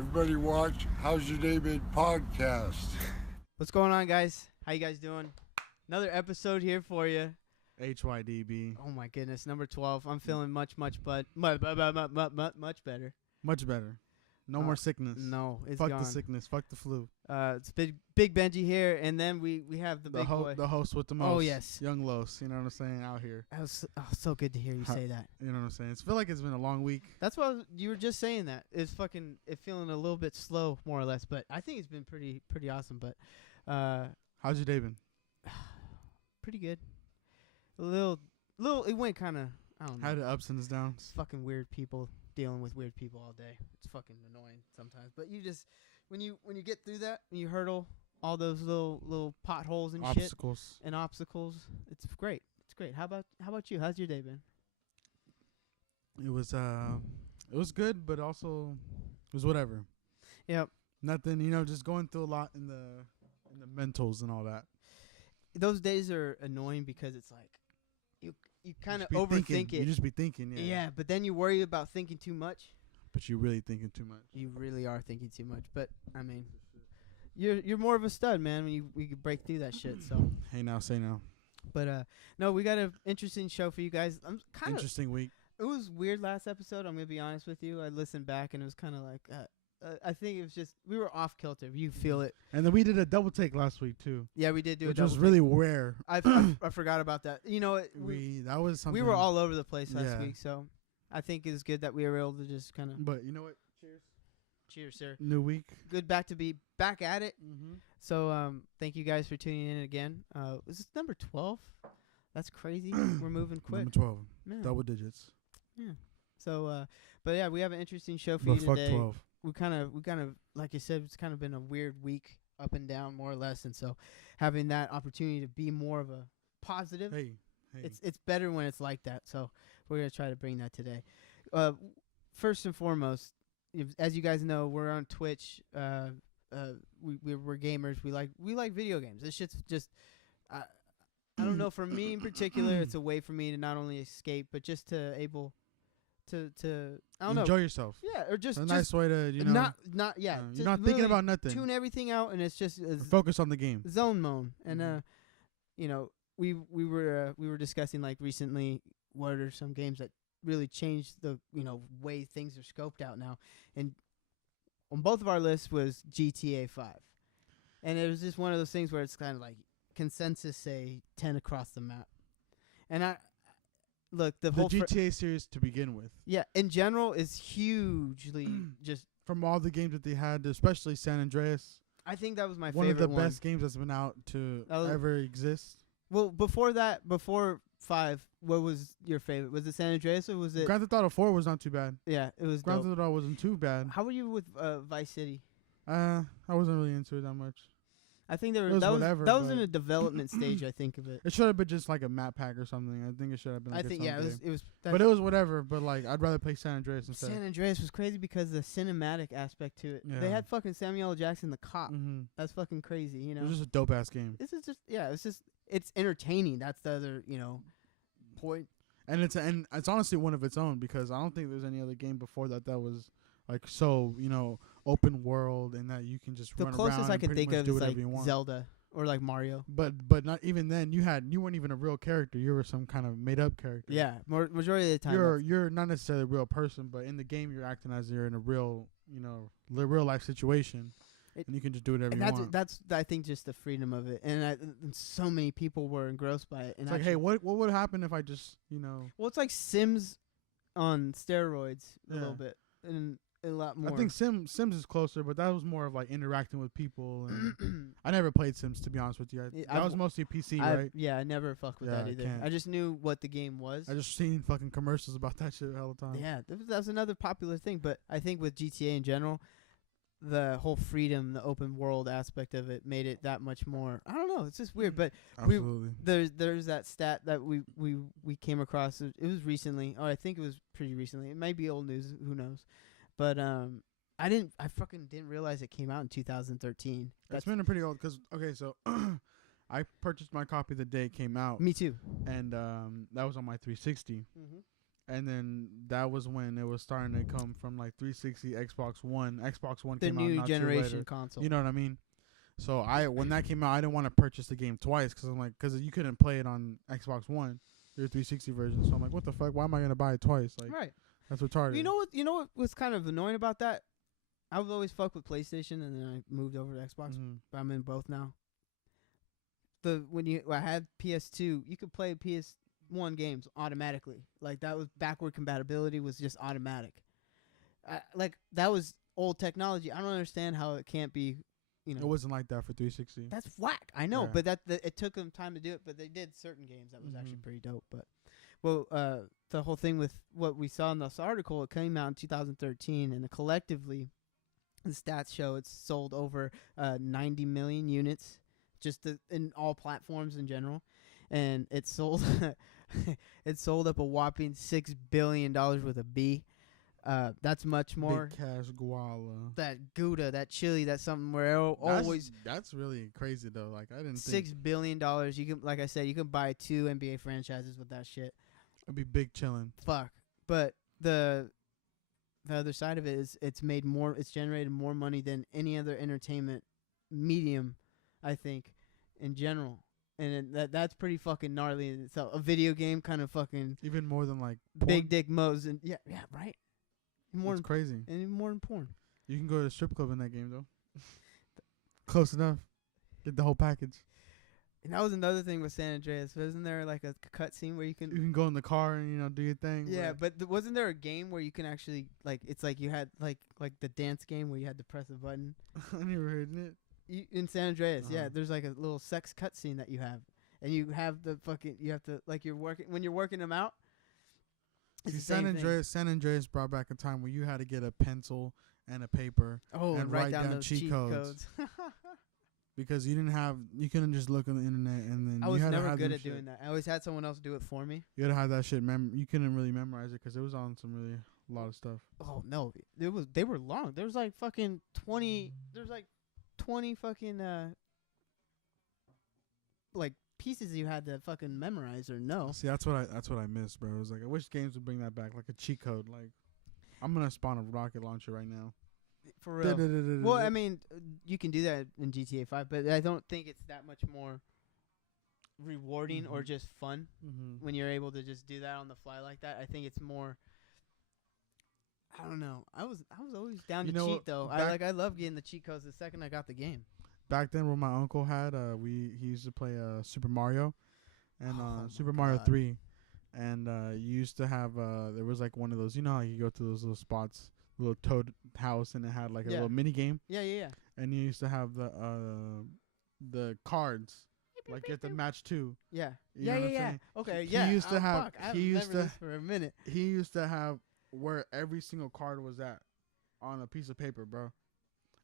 Everybody watch How's Your Day Been podcast. What's going on, guys? How you guys doing? Another episode here for you. H.Y.D.B. Oh my goodness, number 12. I'm feeling much better. Much better. No more sickness. No, it's Fuck gone. the sickness. Fuck the flu. It's big Benji here, and then we have the big boy. The host with the most. Oh yes, Young Los. You know what I'm saying? Out here. that was so good to hear you say that. You know what I'm saying? I feel like it's been a long week. That's what you were just saying. That it's feeling a little bit slow, more or less. But I think it's been pretty awesome. But how's your day been? pretty good. A little. It went kind of. I don't know. Had the ups and the downs. It's fucking weird people dealing with weird people all day. It's fucking annoying sometimes. But you just when you get through that and you hurdle all those little potholes and Obstacles. shit and obstacles, it's great. It's great. How about you? How's your day been? It was good, but also it was whatever. Yep. Nothing, just going through a lot in the mentals and all that. Those days are annoying because it's like you kind of be overthink thinking. it. You just be thinking, yeah. Yeah, but then you worry about thinking too much. But you're really thinking too much. You really are thinking too much. But I mean, you're more of a stud, man. When we could break through that shit. So Hey now, say now. But no, we got an interesting show for you guys. I'm kind of Interesting week. It was weird last episode. I'm gonna be honest with you. I listened back and it was kind of like I think it was just we were off kilter. You feel it. And then we did a double take last week too. Yeah, we did do which a double was take. really rare. I forgot about that. You know, That was something. we were all over the place last Yeah. week, so I think it's good that we were able to just kind of. But you know what? Cheers. Cheers, sir. New week. Good to be back at it. Mm-hmm. So thank you guys for tuning in again. This is number 12. That's crazy. We're moving quick. Number 12. Man. Double digits. Yeah. So but yeah, we have an interesting show for But you fuck today. 12. We kind of like you said, it's kind of been a weird week, up and down more or less, and so having that opportunity to be more of a positive, Hey. it's better when it's like that. So we're gonna try to bring that today. First and foremost, as you guys know, we're on Twitch. We're gamers. We like video games. This shit's just I don't know. For me in particular, it's a way for me to not only escape, but just to able to I don't Enjoy know. yourself. Yeah, or just a nice way to not you're just not thinking about nothing. tune everything out, and it's just Focus on the game. zone mode. And we were discussing like recently what are some games that really changed the way things are scoped out now, and on both of our lists was GTA 5, and it was just one of those things where it's kind of like consensus say 10 across the map, and I look the whole GTA series to begin with. Yeah, in general is hugely just from all the games that they had, especially San Andreas. I think that was my one favorite of the best games that's been out to ever exist. Well, before 5, what was your favorite? Was it San Andreas or was it Grand Theft Auto 4 was not too bad. Yeah, it was Grand dope. Theft Auto wasn't too bad. How were you with Vice City? I wasn't really into it that much. I think that was in a development stage. I think of it. It should have been just like a map pack or something. I think it should have been. Like it was. But it was whatever. But like, I'd rather play San Andreas instead. San Andreas was crazy because the cinematic aspect to it. Yeah. They had fucking Samuel L. Jackson, the cop. Mm-hmm. That's fucking crazy. You know. It was just a dope ass game. This is just it's entertaining. That's the other point. And it's honestly one of its own because I don't think there's any other game before that was like so open world and that you can just run around. The closest I can think of is like want. Zelda or like Mario. But not even then. You weren't even a real character. You were some kind of made up character. Yeah, majority of the time. You're not necessarily a real person, but in the game you're acting as you're in a real real life situation, and you can just do whatever you want. That's I think just the freedom of it, and so many people were engrossed by it. And it's like, hey, what would happen if I just Well, it's like Sims on steroids a little bit, and a lot more. I think Sims is closer, but that was more of like interacting with people. And I never played Sims, to be honest with you. That was mostly PC, right? Yeah, I never fucked with that either. I just knew what the game was. I just seen fucking commercials about that shit all the time. Yeah, that was another popular thing. But I think with GTA in general, the whole freedom, the open world aspect of it made it that much more. I don't know. It's just weird. But absolutely, there's that stat that we came across. It was recently. Oh, I think it was pretty recently. It might be old news. Who knows? But I fucking didn't realize it came out in 2013. It's been a pretty old so I purchased my copy the day it came out. Me too. And that was on my 360. Mm-hmm. And then that was when it was starting to come from like 360, Xbox One. Xbox One The came out new not too generation later. console. You know what I mean? So when that came out, I didn't want to purchase the game twice because you couldn't play it on Xbox One, your 360 version. So I'm like, what the fuck? Why am I gonna buy it twice? Like, Right. that's retarded. You know what? You know what was kind of annoying about that? I would always fuck with PlayStation, and then I moved over to Xbox. Mhm. But I'm in both now. When I had PS2, you could play PS1 games automatically. Like that was backward compatibility was just automatic. Like that was old technology. I don't understand how it can't be. You know, It wasn't like that for 360. that's whack. I know, Yeah. but it took them time to do it. But they did certain games that was actually Mhm. pretty dope. But the whole thing with what we saw in this article, it came out in 2013, and collectively, the stats show it's sold over 90 million units, just in all platforms in general, and it sold it sold up a whopping $6 billion with a B. That's much more. Big cash guala. That Gouda, that chili, that's something where always That's really crazy though. Like I didn't $6 think billion. You can, like I said, you can buy 2 NBA franchises with that shit. it'd be big chilling. Fuck. But the other side of it is it's generated more money than any other entertainment medium, I think, in general. And that's pretty fucking gnarly in itself. A video game kind of fucking Even more than like porn. big dick modes and yeah, right. More It's than crazy. and more than porn. You can go to a strip club in that game though. Close enough. Get the whole package. And that was another thing with San Andreas. Wasn't there like a cutscene where you You can? can go in the car and do your thing. Yeah, but wasn't there a game where you can actually like? It's like you had like the dance game where you had to press a button. I never heard it. In San Andreas, yeah, Uh-huh. there's like a little sex cutscene that you have, and you have you have to like when you're working them out. It's See, the same thing. San Andreas brought back a time where you had to get a pencil and a paper Oh, and write write down down those cheat codes. because you couldn't just look on the internet and then I you was had to never have good them at doing shit. that. I always had someone else do it for me. You had to have that shit. You couldn't really memorize it because it was on some really a lot of stuff. Oh no, they were long. There was like fucking 20. There's like 20 fucking like pieces you had to fucking memorize or know. See, that's what I miss, bro. It was like I wish games would bring that back, like a cheat code. Like I'm gonna spawn a rocket launcher right now. For real. Well, I mean, you can do that in GTA 5, but I don't think it's that much more rewarding or just fun when you're able to just do that on the fly like that. I think it's more. I don't know. I was always down to cheat though. I love getting the cheat codes the second I got the game. Back then, when my uncle had, he used to play Super Mario, and Oh Super my Mario God. 3, and you used to have there was like one of those, how you go to those little spots, little toad house, and it had like a little mini game, Yeah. and you used to have the cards, like you have to match two. Yeah. You know what I'm Yeah. saying? Okay. He Yeah. used to have- Fuck. I he used remember to- this for a minute. He used to have where every single card was at on a piece of paper, bro.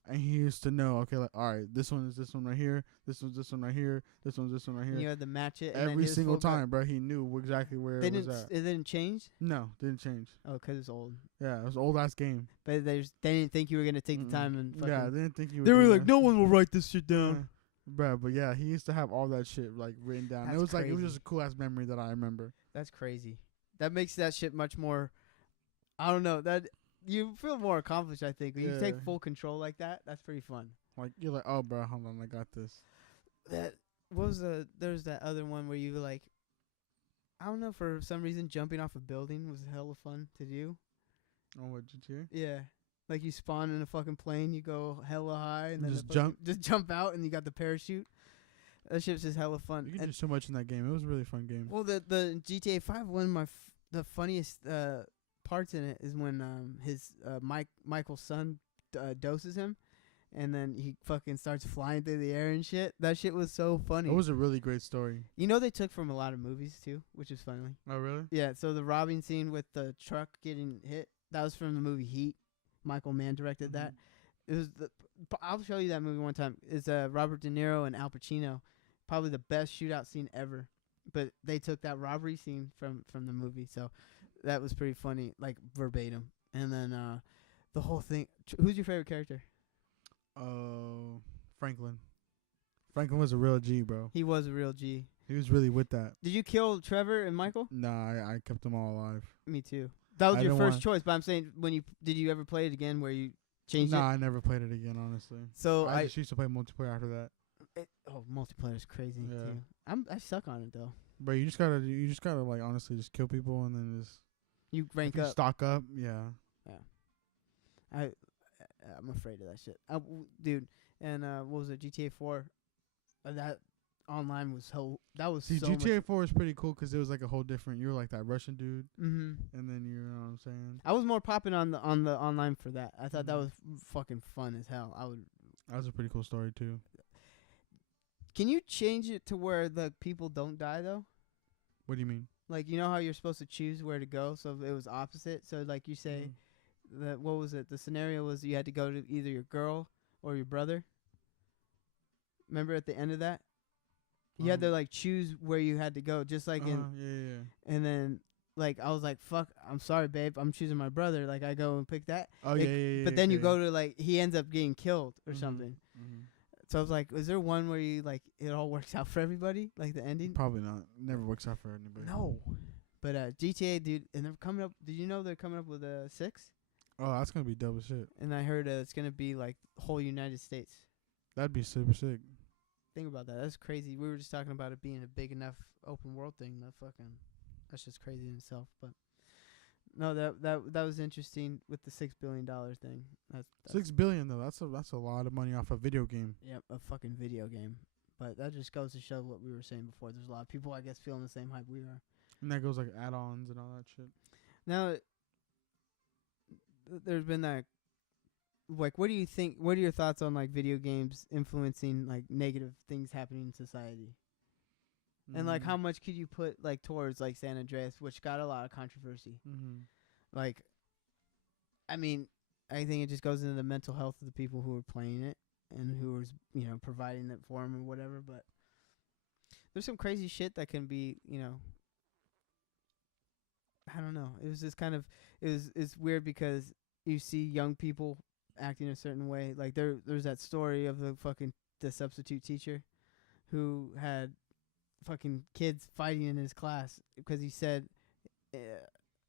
And he used to know, okay, like, all right, this one is this one right here, this one's this one right here, this one's this one right And you here. had to match it and then Every his single full cut. time, bro, he knew exactly where it was at. It didn't change. No, didn't change. Oh, 'cause it's old. Yeah, it was an old ass game. But they didn't think you were gonna take the time and fucking. Yeah, they didn't think you. They were do like, that. no one will write this shit down. Bro, but yeah, he used to have all that shit like written down. That's It was like it was crazy. just a cool ass memory that I remember. That's crazy. That makes that shit much more. I don't know. That you feel more accomplished. I think when you take Yeah. full control like that. That's pretty fun. Like you're like, oh, bro, hold on, I got this. There's that other one where you like. I don't know, for some reason jumping off a building was hella fun to do. Oh, what GTA? Yeah. Like you spawn in a fucking plane, you go hella high, and then Just the fucking- jump? just jump out, and you got the parachute. That shit's just hella fun. You can And do so much in that game. It was a really fun game. well, the GTA 5 one of my the funniest parts in it is when his Michael's son doses him, and then he fucking starts flying through the air and shit. That shit was so funny. It was a really great story. You know they took from a lot of movies too, which is funny. Oh, really? Yeah, so the robbing scene with the truck getting hit, that was from the movie Heat. Michael Mann directed that. It was I'll show you that movie one time. It's Robert De Niro and Al Pacino. Probably the best shootout scene ever. But they took that robbery scene from the movie, so that was pretty funny, like verbatim. And then the whole thing. Who's your favorite character? Franklin. Franklin was a real G, bro. He was a real G. He was really with that. Did you kill Trevor and Michael? Nah, I kept them all alive. Me too. That was I your didn't first want- choice, but I'm saying did you ever play it again where you changed Nah, it? I never played it again, honestly. So I just used to play multiplayer after that. Multiplayer is crazy Yeah. too. I suck on it though. Bro, you just gotta like honestly just kill people and then just You rank if you up. stock up. Yeah. I'm afraid of that shit, dude. And what was it? GTA 4. That online was that was See, so GTA 4 is pretty cool because it was like a whole different. You were like that Russian dude, Mm-hmm. and then you know what I'm saying. I was more popping on the online for that. I thought that Mhm. was fucking fun as hell. That was a pretty cool story too. Can you change it to where the people don't die though? What do you mean? Like, you know how you're supposed to choose where to go, so it was opposite. So like you say that, what was it? The scenario was you had to go to either your girl or your brother. Remember at the end of that? You had to like choose where you had to go, just like in yeah. and then like I was like, fuck, I'm sorry, babe, I'm choosing my brother. Like I go and pick that. Oh yeah. But then you go to like he ends up getting killed or something. Mm-hmm. So I was like, is there one where you like it all works out for everybody, like the ending? Probably not. Never works out for anybody. No. But GTA, dude, and they're coming up. Did you know they're coming up with a 6? Oh, that's gonna be double shit. And I heard it's gonna be like whole United States. That'd be super sick. Think about that. That's crazy. We were just talking about it being a big enough open world thing. That's just crazy in itself. But no, that was interesting with the $6 billion thing. That's $6 billion though. That's a lot of money off a video game. Yep, a fucking video game. But that just goes to show what we were saying before. There's a lot of people, I guess, feeling the same hype we are. And that goes like add-ons and all that shit. Now, there's been that. Like, what do you think? What are your thoughts on like video games influencing like negative things happening in society? And like, how much could you put like towards like San Andreas, which got a lot of controversy? Like, I mean, I think it just goes into the mental health of the people who are playing it and who is, providing it for them or whatever. But there's some crazy shit that can be, I don't know. It was just kind of, it's weird because you see young people acting a certain way. Like there's that story of the substitute teacher who had fucking kids fighting in his class because he said,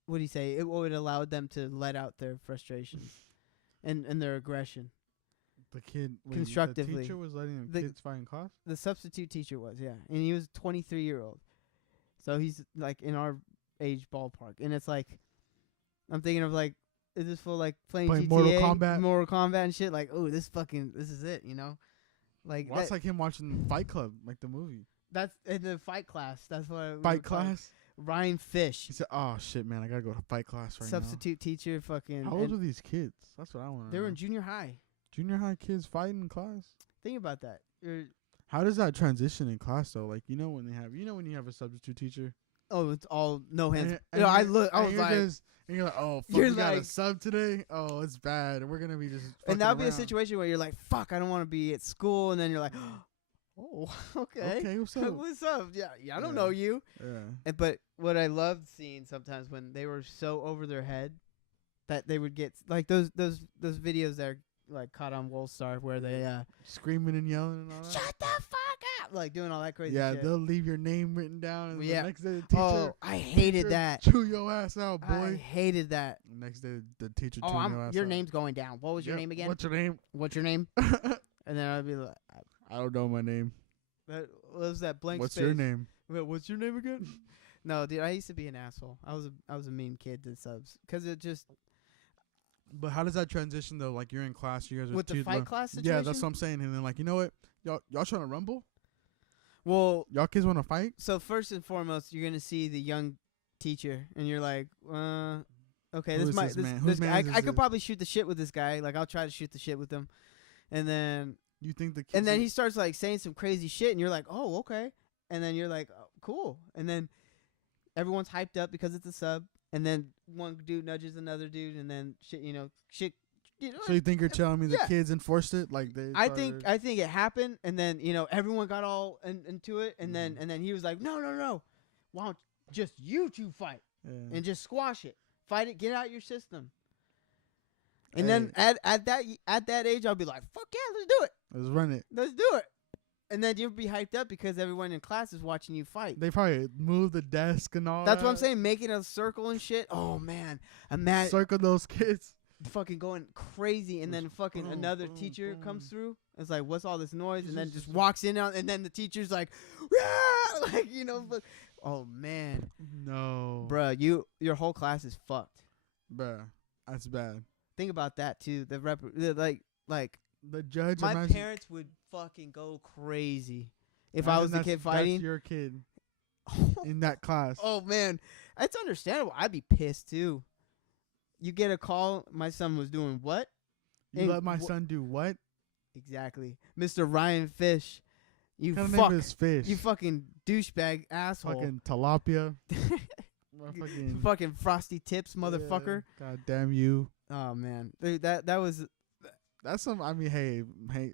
what did he say? It would allow them to let out their frustrations and their aggression. The kid constructively. The teacher was letting the kids fight in class? The substitute teacher was, yeah. And he was a 23-year-old. So he's like in our age ballpark. And it's like, I'm thinking of like, is this for like playing GTA, Mortal Kombat and shit? Like, oh, this is it, Like, well, that's like him watching Fight Club, like the movie. That's in the fight class. That's what Fight class? Ryan Fish. He said, oh, shit, man, I gotta go to fight class right Substitute teacher, fucking. now. How old are these kids? That's what I want to know. They were in junior high. Junior high kids fighting in class? Think about that. How does that transition in class, though? Like, when you have a substitute teacher? Oh, it's all no hands. And I was like, and you're like, oh, fuck, You're we got a like- sub today? Oh, it's bad. We're going to be just and that would be a around. situation where you're like, fuck, I don't want to be at school. And then you're like, oh, okay. Okay, what's up? What's up? Yeah, I don't Yeah. know you. Yeah. But what I loved seeing sometimes when they were so over their head that they would get like those videos that are like caught on Wolfstar where they Screaming and yelling and all that. shut the fuck up, like doing all that crazy Yeah, shit. they'll leave your name written down, and Yeah. the next day the teacher. Oh, I hated teacher that. Chew your ass out, I boy. hated that. Next day the teacher Oh, chewing your ass your out. name's going down. What was your Yep. name again? What's your name? What's your name? And then I'd be like, I don't know my name. what was that blank What's space? your name? Wait, what's your name again? No, dude, I used to be an asshole. I was a mean kid to subs because it just But how does that transition though? Like you're in class, you guys are with the two- fight class situation. Yeah, that's what I'm saying. And then like, you know what? Y'all trying to rumble? Well, Y'all kids want to fight? so first and foremost, you're gonna see the young teacher, and you're like, okay, Who this is might this this, man? this Whose guy, man is I could this? probably shoot the shit with this guy. Like I'll try to shoot the shit with him, and then You think the kids and then he starts like saying some crazy shit, and you're like, oh, okay, and then you're like, oh, cool, and then everyone's hyped up because it's a sub, and then one dude nudges another dude, and then shit. So you think you're telling me the Yeah. kids enforced it? Like they? I think it happened, and then everyone got all into it, and then he was like, no, why don't just you two fight and just squash it, fight it, get out your system. And then at that age, I'll be like, fuck yeah, let's do it, let's run it. let's do it. And then you'll be hyped up because everyone in class is watching you fight. They probably move the desk and all That's that. what I'm saying, making a circle and shit. Oh, man. Imagine Circle those kids. fucking going crazy, and then fucking Boom, another boom, teacher boom. comes through. It's like, what's all this noise? And then Just- just walks in, and then the teacher's like, "Rah!" Like, you know, but, oh, man. No. Bruh, your whole class is fucked. Bruh. That's bad. Think about that, too. Like, The judge, my imagine, parents would fucking go crazy if I was the kid That's fighting. your kid in that class. Oh, man. It's understandable. I'd be pissed, too. You get a call, my son was doing what? You and let my son do what? Exactly. Mr. Ryan Fish. You What kind fuck. of name is fish? You fucking douchebag asshole. fucking tilapia. fucking fucking frosty tips, motherfucker. Yeah, God damn you. Oh, man. Dude, that was... That's some. I mean, hey.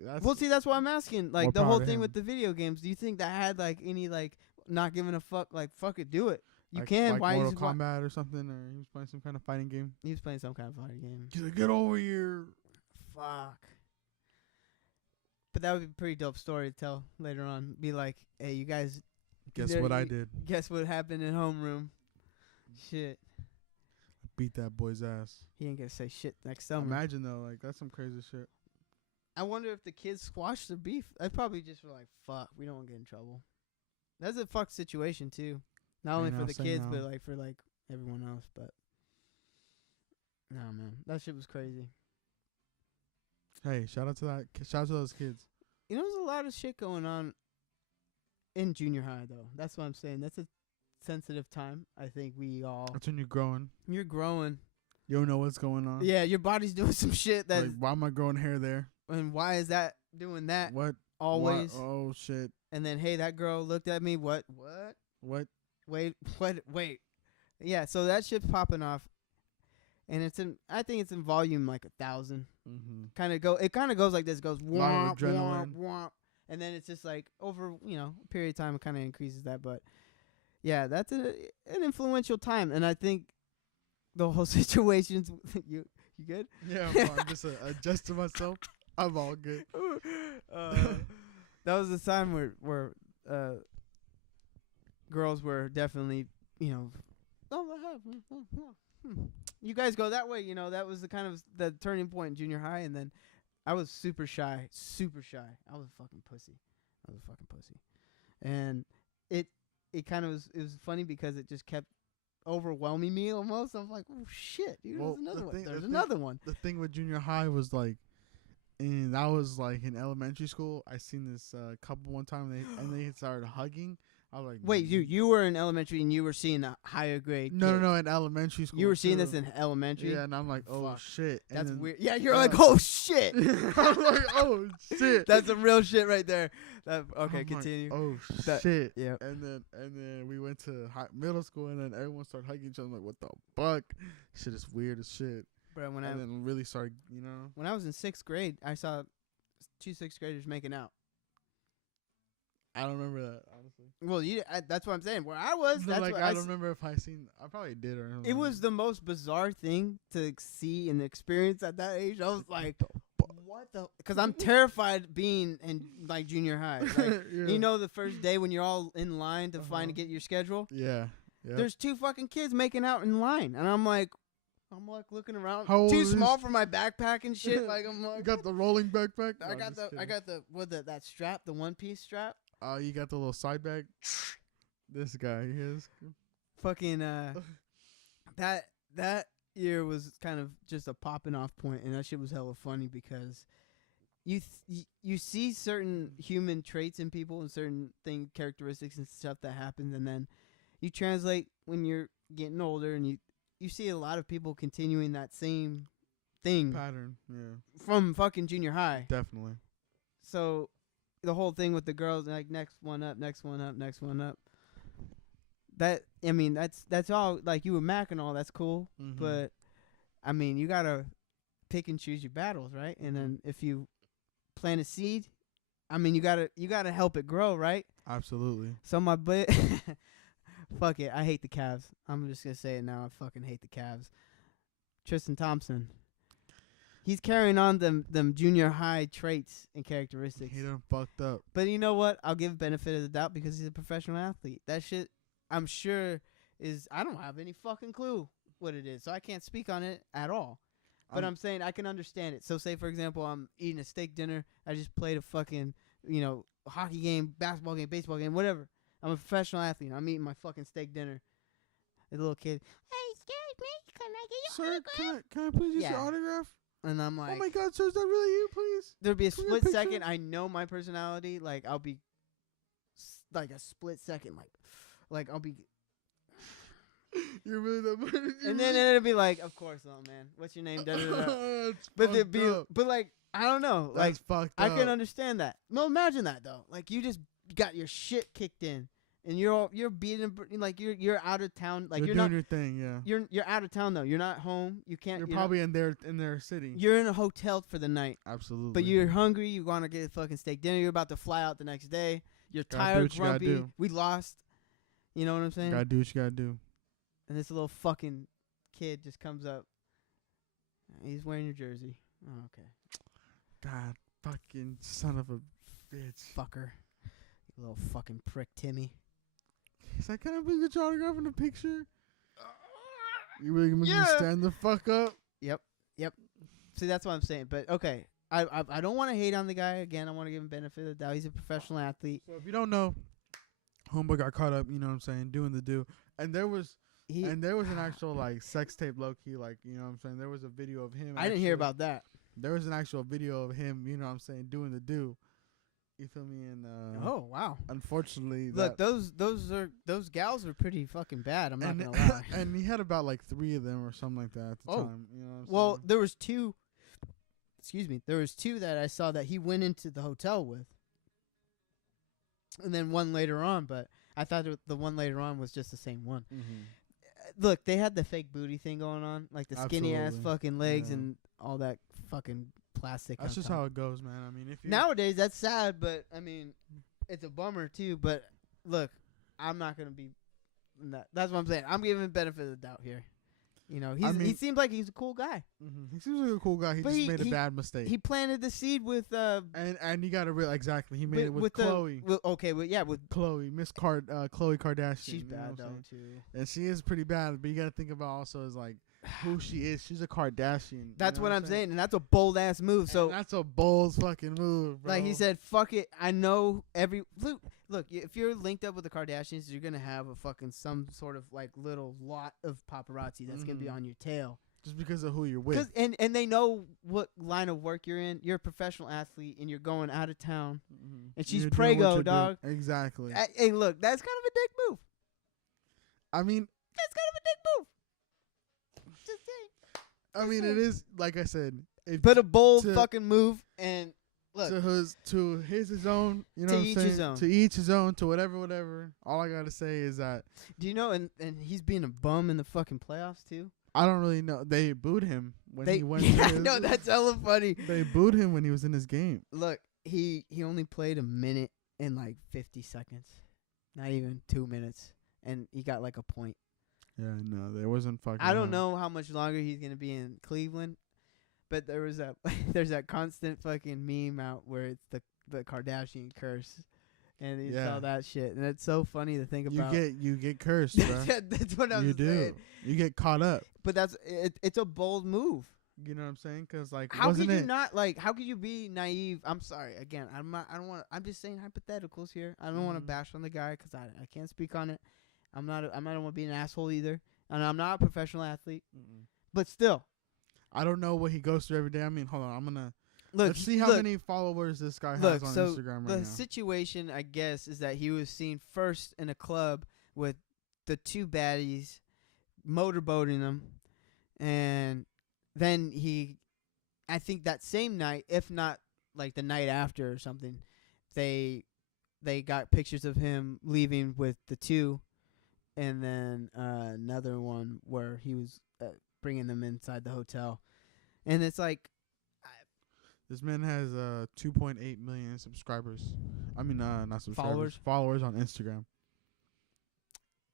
That's Well, see, that's why I'm asking. Like, More the power whole to thing him. with the video games, do you think that had, like, any, like, not giving a fuck? Like, fuck it, do it. You like, can. like Why Mortal is why- Kombat or something, or he was playing some kind of fighting game. He was playing some kind of fighting game. He's like, get over here. Fuck. But that would be a pretty dope story to tell later on. Be like, hey, you guys, Guess there- what I you- did? guess what happened in homeroom? Shit. Beat that boy's ass. He ain't gonna say shit next summer. Imagine though, like that's some crazy shit. I wonder if the kids squashed the beef. I probably just were like, fuck, we don't want to get in trouble. That's a fucked situation, too. Not only Ain't for no the say kids, no. but, like, for, like, everyone else. But, nah, man. That shit was crazy. Hey, shout out to that. Shout out to those kids. You know, there's a lot of shit going on in junior high, though. That's what I'm saying. That's a sensitive time. I think we all... That's when you're growing. You're growing. You don't know what's going on. Yeah, your body's doing some shit that... Like, why am I growing hair there? and why is that doing that What? always? What? Oh shit. And then, hey, that girl looked at me. What? What? Wait. Yeah, so that shit's popping off. And I think it's in volume like 1,000. Mm-hmm. It kind of goes like this. It goes Lot womp, of adrenaline. womp, womp. And then it's just like over, a period of time, it kind of increases that. But yeah, that's an influential time. And I think the whole situation's, you good? Yeah, I'm just adjusting myself. I'm all good. That was the time where girls were definitely, you guys go that way, that was the kind of the turning point in junior high. And then I was super shy. I was a fucking pussy. And it kind of was, it was funny because it just kept overwhelming me almost. I'm like, oh shit, dude, Well, there's another one. There's the another one. The thing with junior high was like, and that was like in elementary school. I seen this couple one time, and they started hugging. I was like, Wait, you were in elementary and you were seeing a higher grade. No, kid. no, in elementary school. You were seeing too. this in elementary. Yeah, and I'm like, oh Fuck. shit. And That's then- weird. Yeah, you're I'm like, like- oh shit. I'm like, oh shit. That's some real shit right there. Okay, I'm like, continue. oh That- shit. yeah. And then we went to middle school, and then everyone started hugging each other. I'm like, what the fuck? Shit is weird as shit. Bro, And then really started, when I was in 6th grade, I saw 2 6th graders making out. I don't remember that honestly. Well, that's what I'm saying. Where I was, No, that's like what I don't remember if I seen. I probably did or. It was the most bizarre thing to see and experience at that age. I was like, what the? Because I'm terrified being in like junior high. Like, yeah. the first day when you're all in line to find to get your schedule. Yeah. Yeah. There's 2 fucking kids making out in line, and I'm like looking around. How old Too is small this? for my backpack and shit. Like I'm You like, got the rolling backpack. No, I I'm got just kidding. that strap, the 1-piece strap. Oh, you got the little side bag. This guy, he is. Fucking that year was kind of just a popping off point, and that shit was hella funny because you see certain human traits in people and certain characteristics and stuff that happens, and then you translate when you're getting older, and you see a lot of people continuing that same thing Pattern. Yeah. from fucking junior high. Definitely. So the whole thing with the girls, like next one up. That that's all. Like you were Mac and all. That's cool, Mhm. but I mean you gotta pick and choose your battles, right? And then if you plant a seed, I mean you gotta help it grow, right? Absolutely. So my butt, fuck it. I hate the Cavs. I'm just gonna say it now. I fucking hate the Cavs. Tristan Thompson. He's carrying on them junior high traits and characteristics. He done fucked up. But you know what? I'll give benefit of the doubt because he's a professional athlete. That shit, I'm sure, I don't have any fucking clue what it is, so I can't speak on it at all. But I'm saying I can understand it. So say, for example, I'm eating a steak dinner. I just played a fucking, hockey game, basketball game, baseball game, whatever. I'm a professional athlete. I'm eating my fucking steak dinner. A little kid, hey, excuse me, can I get your Sir, autograph? can I please use your autograph? And I'm like, oh my God, sir, is that really you, please? There'll be a Can we get split a picture? second. I know my personality. Like, I'll be, like, a split second. Like I'll be. You're really that. And then it'll be like, of course, man. What's your name? Da, da, da. But it'd be, but like, I don't know. Like, that's fucked I up. can understand that. No, imagine that though. Like, you just got your shit kicked in, and you're beating, like you're out of town. Like, you're not doing your thing, yeah. You're out of town though. You're not home. You can't. You're probably in their city. You're in a hotel for the night. Absolutely. But you're hungry. You want to get a fucking steak dinner. You're about to fly out the next day. You're tired, grumpy. We lost. You know what I'm saying? Gotta do what you gotta do. And this little fucking kid just comes up. He's wearing your jersey. Oh, okay. God, fucking son of a bitch. Fucker. You little fucking prick, Timmy. He's like, can I please get your autograph in the picture? You really gonna make me stand the fuck up? Yep. See, that's what I'm saying. But, okay. I don't want to hate on the guy. Again, I want to give him benefit of the doubt. He's a professional athlete. So if you don't know, homeboy got caught up, you know what I'm saying, doing the do. And there was an actual, like, sex tape low-key, like, you know what I'm saying? There was a video of him. I didn't hear about that. There was an actual video of him, you know what I'm saying, doing the do. You feel me? And oh, wow. Unfortunately, look, those gals are pretty fucking bad. I'm not gonna lie. And he had about like 3 of them or something like that at the time. You know what I'm well, saying? there was 2. Excuse me. There was 2 that I saw that he went into the hotel with, and then one later on. But I thought the one later on was just the same one. Mm-hmm. Look, they had the fake booty thing going on, like the skinny ass fucking legs and all that fucking plastic. That's just how it goes, man. I mean, if you nowadays that's sad, but I mean, it's a bummer too. But look, I'm not gonna be. That's what I'm saying. I'm giving benefit of the doubt here. You know, he seems like he's a cool guy. Mm-hmm. He seems like a cool guy. He just made a bad mistake. He planted the seed with and you got to realize exactly. He made it with Chloe. With Chloe, Chloe Kardashian. She's bad though too. And she is pretty bad. But you got to think about also is like who she is. She's a Kardashian. That's what I'm saying, and that's a bold ass move. So that's a bold fucking move, bro. Like he said, fuck it. I know Look, if you're linked up with the Kardashians, you're gonna have a fucking some sort of like little lot of paparazzi that's gonna be on your tail. Just because of who you're with. And they know what line of work you're in. You're a professional athlete, and you're going out of town. Mm-hmm. And she's prego, dog. Exactly. Hey, look, that's kind of a dick move. I mean, that's kind of a dick move. Just saying. I mean, it is like I said. But a bold fucking move, and look, to his own, you know, to each his own. To each his own, to whatever. All I gotta say is that. Do you know? And he's being a bum in the fucking playoffs too. I don't really know. They booed him when he went. Yeah, no, that's hella funny. They booed him when he was in his game. Look, he only played a minute and like 50 seconds, not even 2 minutes, and he got like a point. Yeah, no, there wasn't fucking. I don't know how much longer he's gonna be in Cleveland, but there's that constant fucking meme out where it's the Kardashian curse. And you saw that shit, and it's so funny to think about. You get cursed, bro. That's what I'm saying. You do. You get caught up. But it's a bold move. You know what I'm saying? Because like, how could you not like? How could you be naive? I'm sorry. Again, I don't want. I'm just saying hypotheticals here. I don't want to bash on the guy because I can't speak on it. I don't want to be an asshole either, and I'm not a professional athlete. But still, I don't know what he goes through every day. I mean, hold on. I'm gonna. Let's see how many followers this guy has on Instagram right now. The situation, I guess, is that he was seen first in a club with the 2 baddies motorboating them, and then I think that same night, if not like the night after or something, they got pictures of him leaving with the 2, and then another one where he was bringing them inside the hotel, and it's like. This man has 2.8 million subscribers. I mean, not subscribers. Followers on Instagram.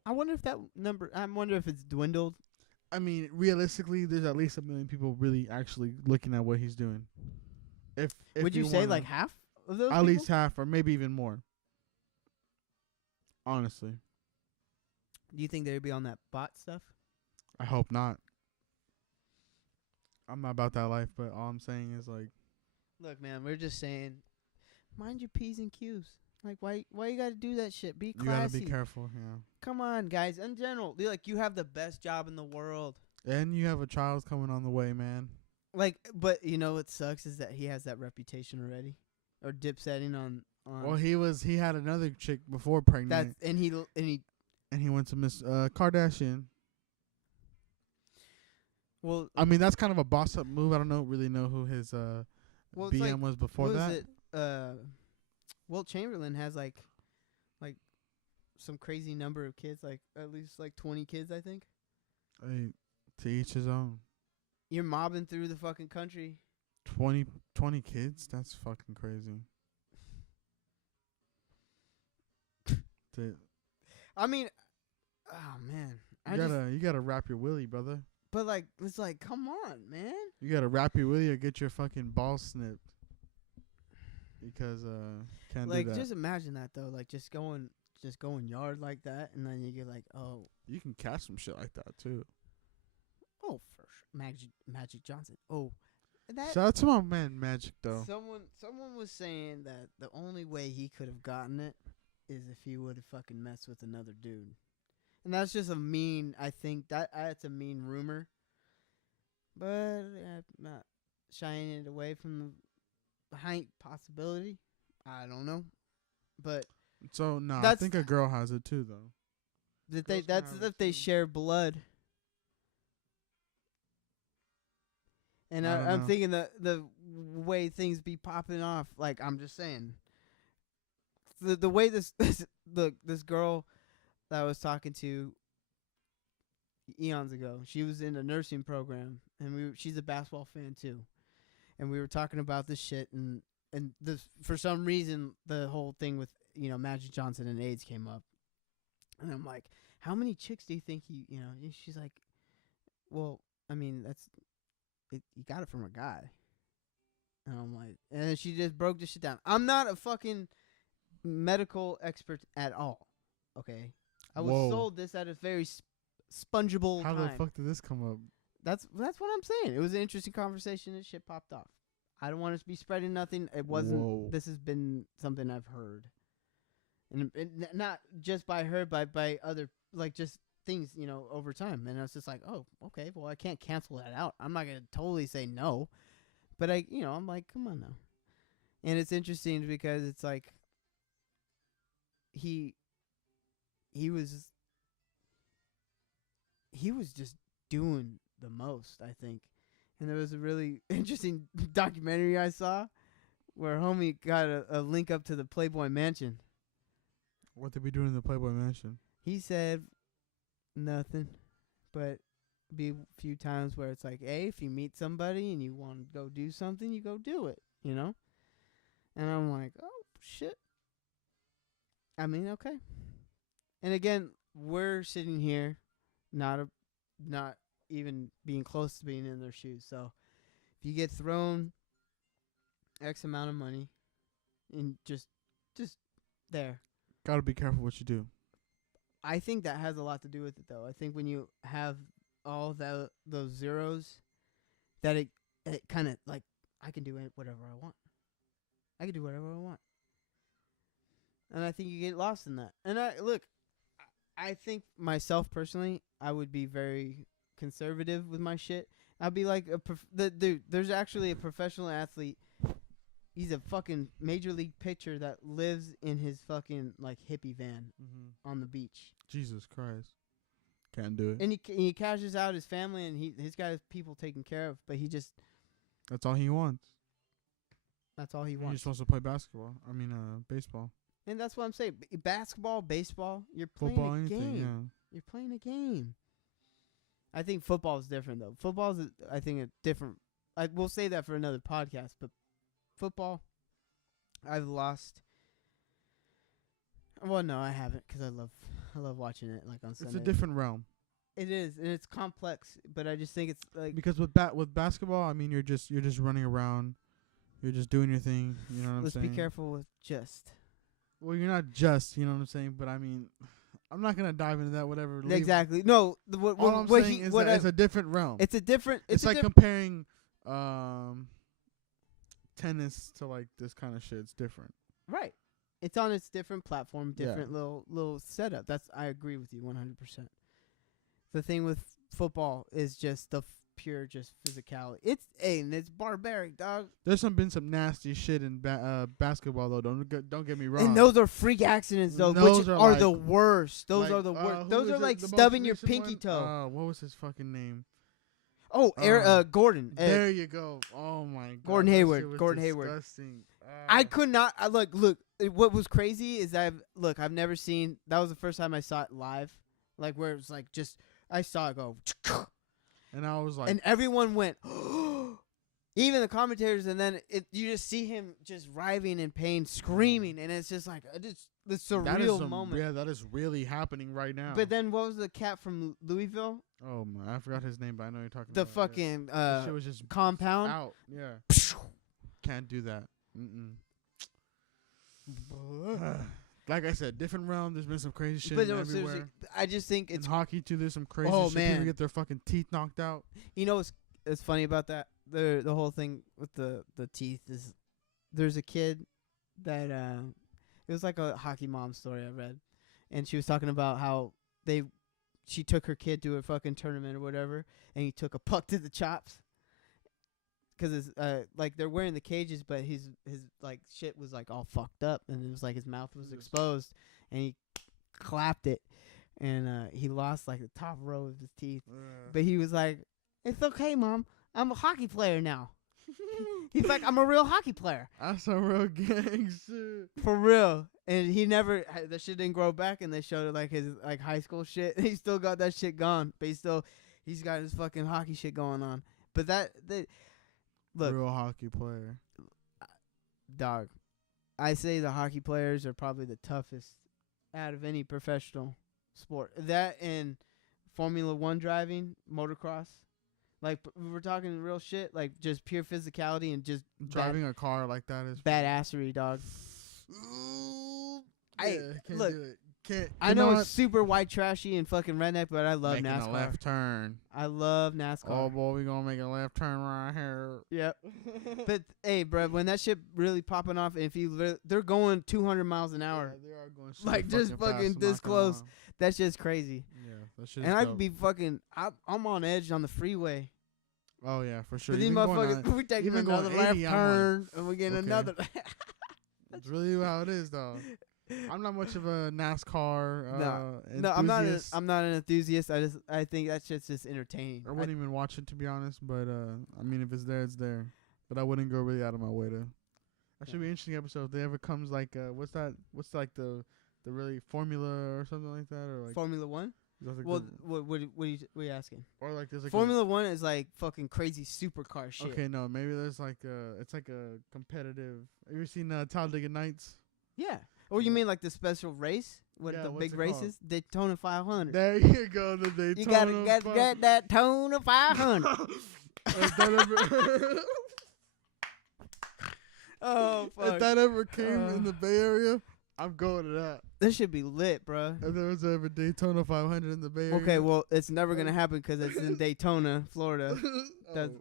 I wonder if that number. I wonder if it's dwindled. I mean, realistically, there's at least 1 million people really actually looking at what he's doing. If Would you say like half of those? At people? least half, or maybe even more. Honestly, Do you think they'd be on that bot stuff? I hope not. I'm not about that life, but all I'm saying is like, Look, man, we're just saying, mind your P's and Q's. Like, why you gotta do that shit? Be classy. you gotta be careful. Yeah. Come on, guys. In general, like, you have the best job in the world. And you have a child coming on the way, man. Like, but you know what sucks is that he has that reputation already, or dipsetting on. Well, he had another chick before pregnant. And he went to Miss Kardashian. Well, I mean, that's kind of a boss up move. I don't really know who his BM was before that. Wilt Chamberlain has like some crazy number of kids, like at least like 20 kids, I think. Hey, to each his own. You're mobbing through the fucking country. 20 kids? That's fucking crazy. I mean, oh man, you gotta wrap your willy, brother. But like, it's like, come on, man. You gotta wrap your willy or get your fucking balls snipped. Because can't do that. Like, just imagine that though. Like, just going yard like that, and then you get like, oh, you can catch some shit like that too. Oh, for sure. Magic Johnson. Oh, that. Shout out to my man Magic though. Someone was saying that the only way he could have gotten it is if he would have fucking messed with another dude. And that's just a mean, I think that's a mean rumor. But I'm not shying it away from the high possibility. I don't know. But so no, I think a girl has it too though. That's if they share blood. And I'm thinking the way things be popping off, like, I'm just saying, the way this girl that I was talking to eons ago, she was in a nursing program, and she's a basketball fan too, and we were talking about this shit, and this, for some reason, the whole thing with Magic Johnson and AIDS came up, and I'm like, how many chicks do you think he and she's like, well, I mean, you got it from a guy. And I'm like, and she just broke this shit down. I'm not a fucking medical expert at all. Okay, I was sold this at a very spongeable time. How the fuck did this come up? That's what I'm saying. It was an interesting conversation and shit popped off. I don't want us to be spreading nothing. It wasn't. Whoa. This has been something I've heard, and not just by her, but by other, like, just things, over time. And I was just like, oh, okay, well, I can't cancel that out. I'm not gonna totally say no, but I'm like, come on now. And it's interesting because it's like he was just doing the most, I think. And there was a really interesting documentary I saw where homie got a link up to the Playboy Mansion. What did we do in the Playboy Mansion? He said nothing, but be a few times where it's like, hey, if you meet somebody and you want to go do something, you go do it, And I'm like, oh, shit. I mean, okay. And again, we're sitting here not even being close to being in their shoes. So if you get thrown X amount of money and just there. Gotta be careful what you do. I think that has a lot to do with it, though. I think when you have all those zeros, that it kind of, like, I can do whatever I want. I can do whatever I want. And I think you get lost in that. And I think myself personally, I would be very conservative with my shit. I'd be like dude. There's actually a professional athlete. He's a fucking major league pitcher that lives in his fucking, like, hippie van on the beach. Jesus Christ, can't do it. And he cashes out his family, and he's got his people taken care of. But that's all he wants. That's all he wants. He's supposed to play basketball. I mean, baseball. And that's what I'm saying. Basketball, baseball, you're playing football, a anything, game. Yeah. You're playing a game. I think football is different, though. Football is, I think, a different. We'll say that for another podcast. But football, I've lost. Well, no, I haven't, because I love watching it, like, on Sunday. It's a different realm. It is, and it's complex, but I just think it's like Because with basketball, I mean, you're just running around, you're just doing your thing. You know what I'm let's saying? be careful with just. Well, you're not just, you know what I'm saying, but I mean, I'm not gonna dive into that. Whatever. Leave- Exactly. No, All I'm saying is that it's a different realm. it's a different. It's a like diff- comparing tennis to like this kind of shit. It's different. right. It's on its different platform, Yeah. different little setup. I agree with you 100%. The thing with football is just the pure just physicality. It's barbaric, dog. There's been some nasty shit in basketball though. Don't get me wrong. And those are freak accidents though, Those which are are like- the worst. Those like, are the worst. who Those was are it, like the most stubbing your recent pinky one? toe. What was his fucking name? Gordon. There you go. Oh my god. Gordon that Hayward. shit was Gordon Hayward. disgusting. I could not. Look. What was crazy is I've never seen. That was the first time I saw it live, like where it was like just I saw it go, And I was like, and everyone went, even the commentators, and then you just see him just writhing in pain, screaming, and it's just like it's the surreal moment. Yeah, that is really happening right now. But then what was the cat from Louisville? Oh my, I forgot his name, but I know you're talking The about. fucking That shit was just compound. out. Yeah, can't do that. Like I said, different realm. There's been some crazy shit But no, everywhere. seriously, I just think In it's hockey too, there's some crazy Oh, shit. man. People get their fucking teeth knocked out. You know what's funny about that? The whole thing with the teeth is there's a kid that it was like a hockey mom story I read, and she was talking about how she took her kid to a fucking tournament or whatever, and he took a puck to the chops. 'Cause it's like they're wearing the cages, but his like shit was like all fucked up, and it was like his mouth was exposed, and he clapped it, and he lost like the top row of his teeth. But he was like, "It's okay, Mom. I'm a hockey player now." He's like, "I'm a real hockey player That's some real gang shit. for real." And he never that shit didn't grow back, and they showed it like his like high school shit. He still got that shit gone, but he's got his fucking hockey shit going on. But look, Real hockey player. dog, I say the hockey players are probably the toughest out of any professional sport. That and Formula 1 driving, motocross. Like, we're talking real shit, like just pure physicality and just Driving a car like that is badassery, dog. Can't look, do it. Can't. I know it's super white trashy and fucking redneck, but I love making NASCAR. a left turn. I love NASCAR. Oh boy, we gonna make a left turn right here. Yep. But hey, bro, when that shit really popping off, if they're going 200 miles an hour, Yeah, they are going like just fucking fast, this I'm not gonna close. lie. That's just crazy. Yeah, that shit. And I could be fucking. I'm on edge on the freeway. Oh yeah, for sure. But these Even going motherfuckers, we take even going another left 80, I'm turn, and we get okay. another. That's really how it is, though. I'm not much of a NASCAR. No, I'm not. enthusiast. I'm not an enthusiast. I think that shit's just entertaining. I wouldn't even watch it, to be honest. But I mean, if it's there, it's there. But I wouldn't go really out of my way to. That should be an interesting episode. If there ever comes like what's that? What's like the really Formula or something like that, or like Formula 1. is that like Well, the- what are you asking? or like there's like Formula 1 is like fucking crazy supercar a, shit. okay, no, maybe there's like it's like a competitive. Have you ever seen Talladega Nights? Yeah. Or you mean like the special race? What Yeah, the what's big it races? Daytona 500. There you go, the Daytona. You gotta get that Daytona 500. If that ever, Oh fuck. if that ever came in the Bay Area, I'm going to that. This should be lit, bro. If there was ever Daytona 500 in the Bay Area. Okay, well, it's never gonna happen because it's in Daytona, Florida. That's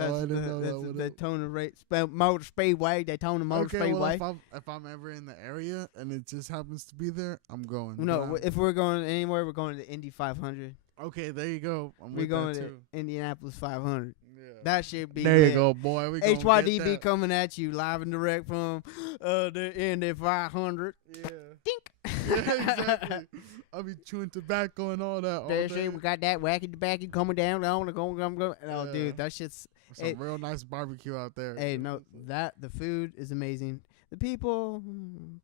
I didn't know that that's would the have- Daytona Motor Speedway, Daytona Motor Okay, well, Speedway. if I'm ever in the area and it just happens to be there, I'm going. No, But if we're going anywhere, we're going to Indy 500. okay, there you go. I'm We're with going that to too. Indianapolis 500. Yeah. That should be There lit. you go, boy. We gonna H.Y.D.B get that. coming at you live and direct from the Indy 500. Yeah. Dink. Yeah, exactly. I'll be chewing tobacco and all that all There, day. shit, we got that wacky tobacco coming down. Oh, Yeah. dude, that shit's. Some Hey. real nice barbecue out there. Hey, no, the food is amazing. The people,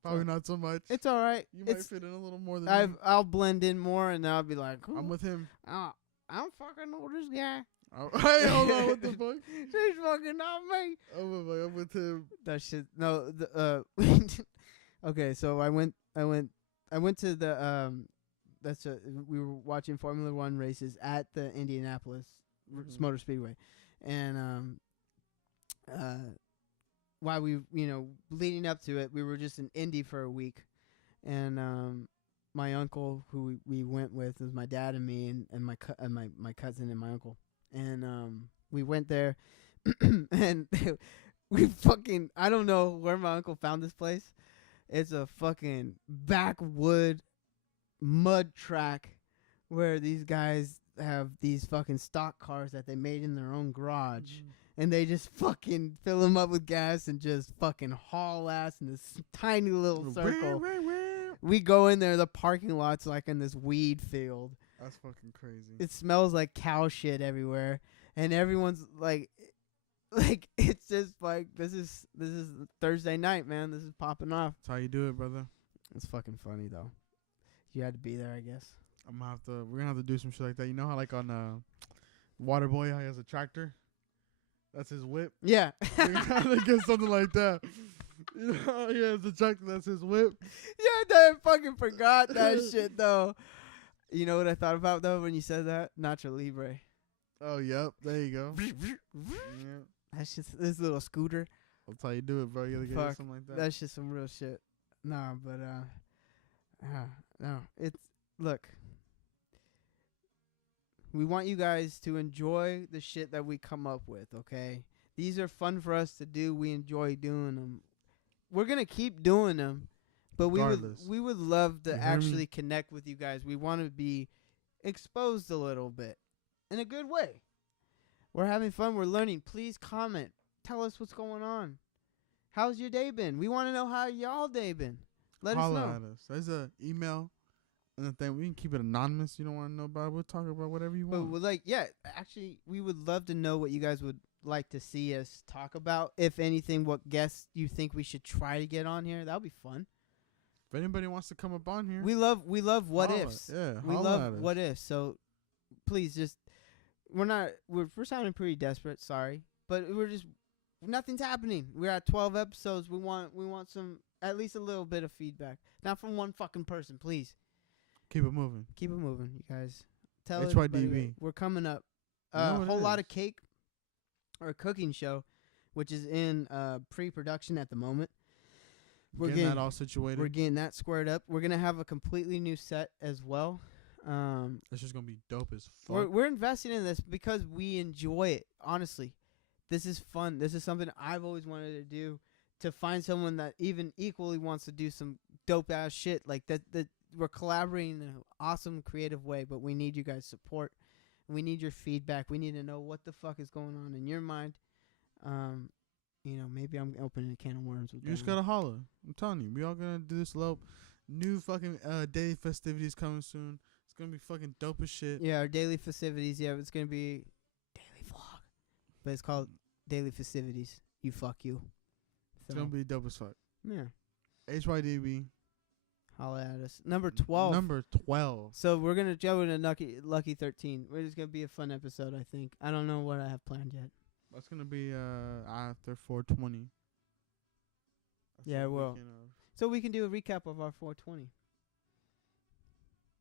Probably not so much. It's all right. You might It's fit in a little more than me. I'll blend in more, and I'll be like, I'm with him. I don't fucking know this guy. Oh, hey, hold on, what the fuck? He's fucking not me. I'm with him. That shit. No, okay. So I went to the we were watching Formula One races at the Indianapolis Motor Speedway, and while we leading up to it, we were just in Indy for a week, and my uncle who we went with was my dad and me and my cousin and my uncle, and we went there, and we fucking I don't know where my uncle found this place. It's a fucking backwood mud track where these guys have these fucking stock cars that they made in their own garage. And they just fucking fill them up with gas and just fucking haul ass in this tiny little circle. We go in there, the parking lot's like in this weed field. That's fucking crazy. It smells like cow shit everywhere. And everyone's like it's just like this is Thursday night, man. This is popping off. That's how you do it, brother. It's fucking funny though. You had to be there, I guess. We're gonna have to do some shit like that. You know how like on Waterboy how he has a tractor? That's his whip. Yeah. We're gonna have to get something like that. You know how he has a tractor, that's his whip. Yeah, I fucking forgot that shit though. You know what I thought about though when you said that? Nacho Libre. Oh, yep. There you go. Yeah. That's just this little scooter. That's how you do it, bro. You gotta get something like that. That's just some real shit. Nah, but no. It's look. We want you guys to enjoy the shit that we come up with, okay? These are fun for us to do. We enjoy doing them. We're gonna keep doing them, but we would love to actually connect with you guys. We want to be exposed a little bit in a good way. We're having fun. We're learning. Please comment. Tell us what's going on. How's your day been? We want to know how y'all day been. Let us know. At us. There's an email and the thing. We can keep it anonymous. You don't want to know about it. We'll talk about whatever you want. But actually, we would love to know what you guys would like to see us talk about. If anything, what guests you think we should try to get on here. That would be fun. If anybody wants to come up on here. We love what ifs. Yeah, we love what ifs. So please just we're sounding pretty desperate, sorry. But nothing's happening. We're at 12 episodes. We want some at least a little bit of feedback. Not from one fucking person, please. Keep it moving. Keep it moving, you guys. Tell H.Y.D.B. We're coming up. A whole lot of cake or a cooking show, which is in pre-production at the moment. We're getting that all situated. We're getting that squared up. We're gonna have a completely new set as well. It's just gonna be dope as fuck. We're investing in this because we enjoy it. Honestly, this is fun. This is something I've always wanted to do. To find someone that even equally wants to do some dope ass shit like that. That we're collaborating in an awesome, creative way. But we need you guys' support. We need your feedback. We need to know what the fuck is going on in your mind. Maybe I'm opening a can of worms with you just gotta holler. I'm telling you, we all gonna do this new fucking daily festivities coming soon. It's gonna be fucking dope as shit. Yeah, our daily festivities. Yeah, it's gonna be daily vlog, but it's called daily festivities. You fuck you. So, it's gonna be dope as fuck. Yeah. H.Y.D.B. Holla at us. Number 12. Number 12. So we're gonna go into Lucky 13. It's gonna be a fun episode, I think. I don't know what I have planned yet. That's gonna be after 420. Yeah, well. So we can do a recap of our 420.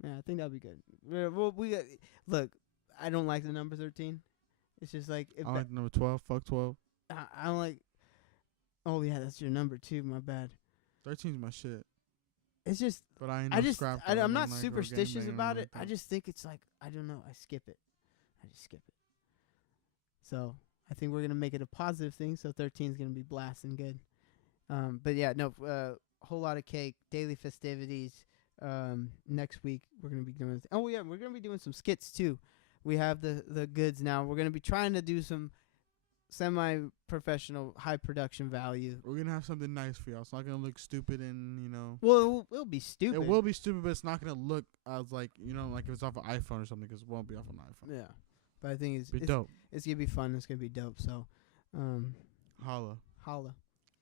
Yeah, I think that'd be good. Look, I don't like the number 13. It's just like I like the number 12. Fuck 12. I don't like. Oh yeah, that's your number too. My bad. 13's my shit. It's just. But I'm not superstitious about it. I just think it's like I don't know. I skip it. I just skip it. So I think we're gonna make it a positive thing. So 13's gonna be blasting good. But yeah, no. Whole lot of cake. Daily festivities. Next week we're gonna be doing. Oh yeah, we're gonna be doing some skits too. We have the goods now. We're gonna be trying to do some semi-professional, high production value. We're gonna have something nice for y'all. It's not gonna look stupid and Well, it'll be stupid. It will be stupid, but it's not gonna look as like like if it's off an iPhone or something, because it won't be off an iPhone. Yeah, but I think it's dope. It's gonna be fun. It's gonna be dope. So, holla.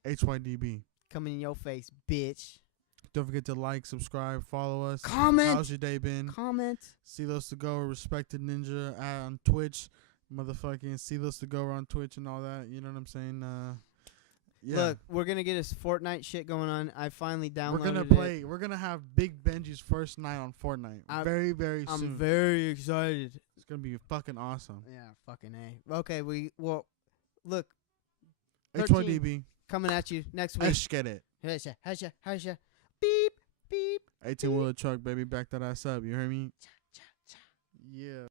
H.Y.D.B. Coming in your face, bitch. Don't forget to like, subscribe, follow us. Comment. How's your day been? Comment. Silos to go, Respected Ninja on Twitch. Motherfucking Silos to go on Twitch and all that. You know what I'm saying? Yeah. Look, we're gonna get this Fortnite shit going on. I finally downloaded we're gonna it. play. We're gonna have Big Benji's first night on Fortnite. Very, very soon. I'm very excited. It's gonna be fucking awesome. Yeah, fucking A. Okay, look. H.Y.D.B. Coming at you next week. Let's get it. Hasha. Beep, beep. 18-wheeler truck, baby. Back that ass up. You hear me? Yeah.